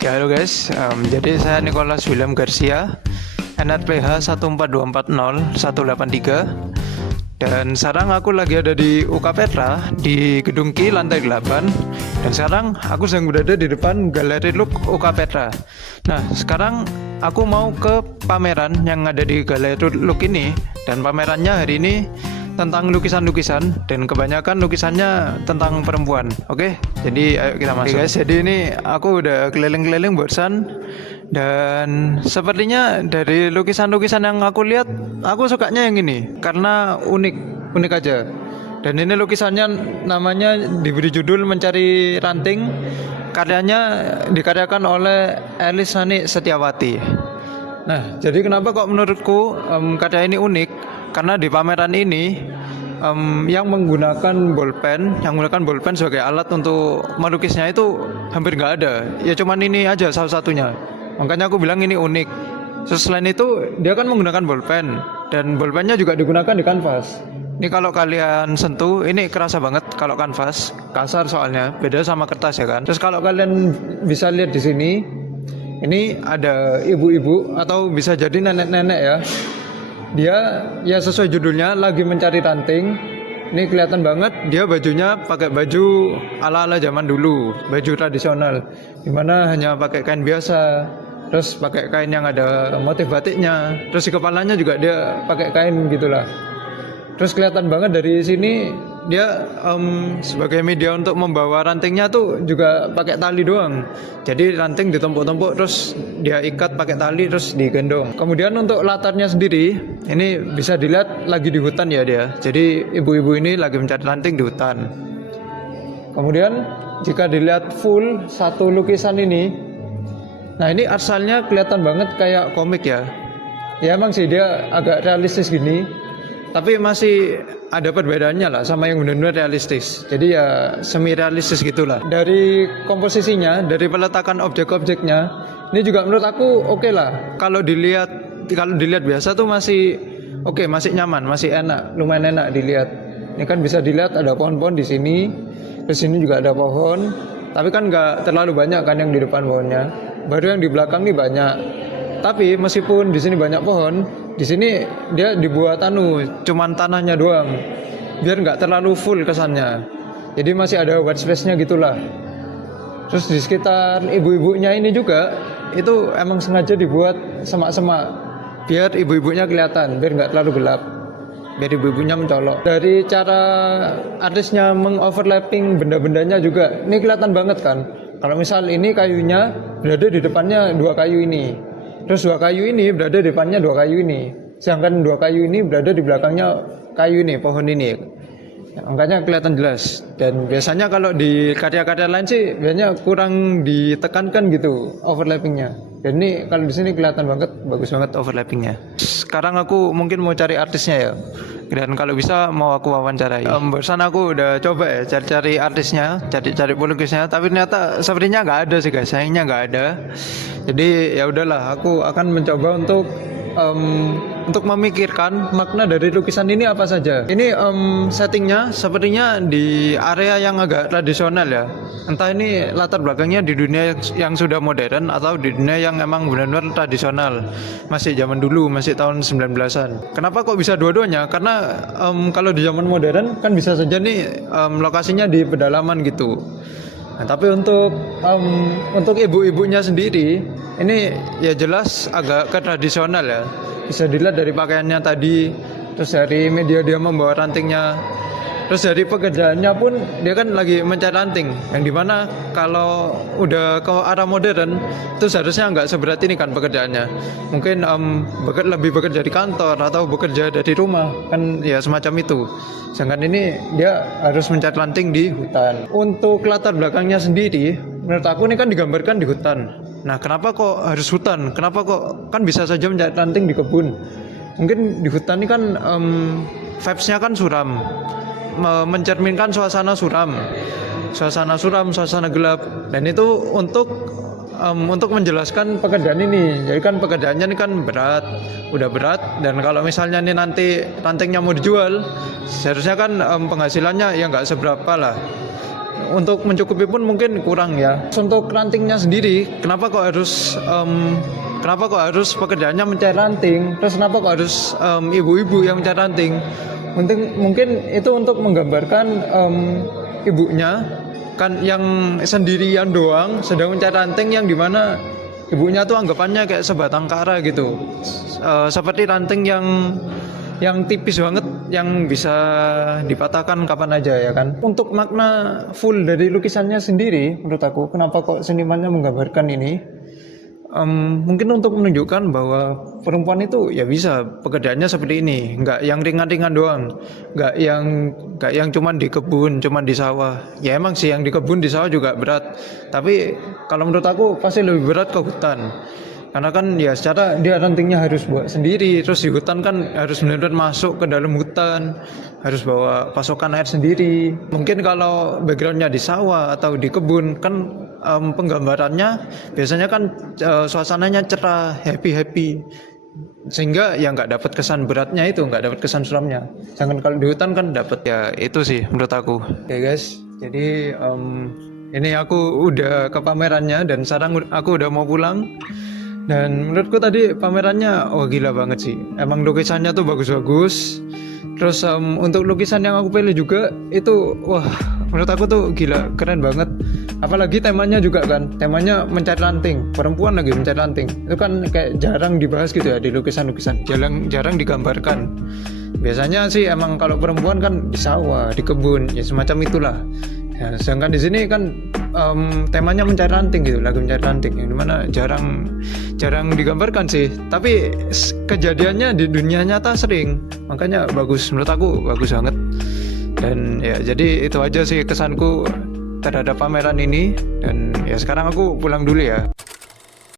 Ya, halo guys, jadi saya Nicholas William Garcia, NRPH 14240183, dan sekarang aku lagi ada di UK Petra di Gedung Ki lantai 8, dan sekarang aku sedang berada di depan Galeri Look UK Petra. Nah, sekarang aku mau ke pameran yang ada di Galeri Look ini, dan pamerannya hari ini tentang lukisan-lukisan dan kebanyakan lukisannya tentang perempuan. Oke, jadi ayo kita masuk. Oke guys, jadi ini aku udah keliling-keliling barusan dan sepertinya dari lukisan-lukisan yang aku lihat, aku sukanya yang ini karena unik aja. Dan ini lukisannya namanya diberi judul Mencari Ranting, karyanya dikaryakan oleh Elisani Setiawati. Nah, jadi kenapa kok menurutku karya ini unik? Karena di pameran ini yang menggunakan bolpen sebagai alat untuk melukisnya itu hampir nggak ada. Ya cuman ini aja salah satunya. Makanya aku bilang ini unik. Selain itu dia kan menggunakan bolpen dan bolpennya juga digunakan di kanvas. Ini kalau kalian sentuh, ini kerasa banget kalau kanvas, kasar soalnya, beda sama kertas ya kan. Terus kalau kalian bisa lihat di sini, ini ada ibu-ibu atau bisa jadi nenek-nenek ya. Dia ya sesuai judulnya lagi mencari ranting. Ini kelihatan banget dia bajunya pakai baju ala-ala zaman dulu, baju tradisional, dimana hanya pakai kain biasa, terus pakai kain yang ada motif batiknya, terus di kepalanya juga dia pakai kain gitulah. Terus kelihatan banget dari sini dia sebagai media untuk membawa rantingnya tuh juga pakai tali doang. Jadi ranting ditumpuk-tumpuk terus dia ikat pakai tali terus digendong. Kemudian untuk latarnya sendiri ini bisa dilihat lagi di hutan ya dia. Jadi ibu-ibu ini lagi mencari ranting di hutan. Kemudian jika dilihat full satu lukisan ini, nah ini asalnya kelihatan banget kayak komik ya. Ya emang sih dia agak realistis gini. Tapi masih ada perbedaannya lah sama yang benar-benar realistis. Jadi ya semi realistis gitulah. Dari komposisinya, dari peletakan objek-objeknya, ini juga menurut aku oke lah. Kalau dilihat biasa tuh masih oke, masih nyaman, masih enak, lumayan enak dilihat. Ini kan bisa dilihat ada pohon-pohon di sini, di sini juga ada pohon. Tapi kan nggak terlalu banyak kan yang di depan pohonnya. Baru yang di belakang nih banyak. Tapi meskipun di sini banyak pohon, di sini dia dibuat cuman tanahnya doang, biar nggak terlalu full kesannya. Jadi masih ada white space-nya gitulah. Terus di sekitar ibu-ibunya ini juga itu emang sengaja dibuat semak-semak, biar ibu-ibunya kelihatan, biar nggak terlalu gelap, biar ibu-ibunya mencolok. Dari cara artisnya mengoverlapping benda-bendanya juga, ini kelihatan banget kan. Kalau misal ini kayunya berada di depannya dua kayu ini. Terus dua kayu ini berada di depannya dua kayu ini. Sedangkan dua kayu ini berada di belakangnya kayu ini, pohon ini. Angkanya kelihatan jelas. Dan biasanya kalau di karya-karya lain sih biasanya kurang ditekankan gitu overlappingnya. Dan ini kalau di sini kelihatan banget, bagus banget overlappingnya. Sekarang aku mungkin mau cari artisnya ya. Dan kalau bisa mau aku wawancarai. Barusan aku udah coba ya cari-cari artisnya, cari pelukisnya, tapi ternyata sepertinya nggak ada sih guys, sayangnya nggak ada. Jadi ya udahlah, aku akan mencoba untuk memikirkan makna dari lukisan ini apa saja. Ini settingnya sepertinya di area yang agak tradisional ya. Entah ini latar belakangnya di dunia yang sudah modern atau di dunia yang emang benar-benar tradisional. Masih zaman dulu, masih tahun 1900-an. Kenapa kok bisa dua-duanya? Karena kalau di zaman modern kan bisa saja nih lokasinya di pedalaman gitu. Nah, tapi untuk ibu-ibunya sendiri ini ya jelas agak ke tradisional ya. Bisa dilihat dari pakaiannya tadi, terus dari media dia membawa rantingnya, terus dari pekerjaannya pun dia kan lagi mencari ranting. Yang dimana kalau udah ke arah modern itu seharusnya nggak seberat ini kan pekerjaannya. Mungkin lebih bekerja di kantor atau bekerja dari rumah kan ya semacam itu. Sedangkan ini dia harus mencari ranting di hutan. Untuk latar belakangnya sendiri, menurut aku ini kan digambarkan di hutan. Nah, kenapa kok harus hutan? Kenapa kok kan bisa saja mencari ranting di kebun? Mungkin di hutan ini kan vibes-nya kan suram, mencerminkan suasana suram, suasana gelap. Dan itu untuk menjelaskan pekerjaan ini. Jadi kan pekerjaannya ini kan udah berat, dan kalau misalnya ini nanti rantingnya mau dijual, seharusnya kan penghasilannya ya nggak seberapa lah. untuk mencukupi pun mungkin kurang ya. Untuk rantingnya sendiri, kenapa kok harus pekerjaannya mencari ranting? Terus kenapa kok harus ibu-ibu yang mencari ranting? Mungkin itu untuk menggambarkan ibunya kan yang sendirian doang sedang mencari ranting, yang dimana ibunya tuh anggapannya kayak sebatang kara gitu, seperti ranting yang tipis banget, yang bisa dipatahkan kapan aja ya kan. Untuk makna full dari lukisannya sendiri, menurut aku kenapa kok senimannya menggambarkan ini, mungkin untuk menunjukkan bahwa perempuan itu ya bisa pekerjaannya seperti ini, nggak yang ringan-ringan doang, nggak yang cuman di kebun, cuman di sawah. Ya emang sih yang di kebun di sawah juga berat, tapi kalau menurut aku pasti lebih berat ke hutan. Karena kan ya secara dia rantingnya harus buat sendiri, terus di hutan kan harus benar-benar masuk ke dalam hutan, harus bawa pasokan air sendiri. Mungkin kalau backgroundnya di sawah atau di kebun kan penggambarannya biasanya kan suasananya cerah, happy, sehingga ya nggak dapat kesan beratnya itu, nggak dapat kesan suramnya. Jangan kalau di hutan kan dapat. Ya itu sih menurut aku. Oke guys, jadi ini aku udah ke pamerannya dan sekarang aku udah mau pulang. Dan menurutku tadi pamerannya gila banget sih. Emang lukisannya tuh bagus-bagus. Terus untuk lukisan yang aku pilih juga itu menurut aku tuh gila, keren banget. Apalagi temanya juga kan, temanya mencari ranting, perempuan lagi mencari ranting. Itu kan kayak jarang dibahas gitu ya di lukisan-lukisan, jarang digambarkan. Biasanya sih emang kalau perempuan kan di sawah, di kebun, ya semacam itulah. Ya, sedangkan di sini kan temanya mencari ranting gitu, lagi mencari ranting, yang dimana jarang digambarkan sih. Tapi kejadiannya di dunia nyata sering, makanya bagus, menurut aku bagus banget. Dan ya jadi itu aja sih kesanku terhadap pameran ini. Dan ya sekarang aku pulang dulu ya.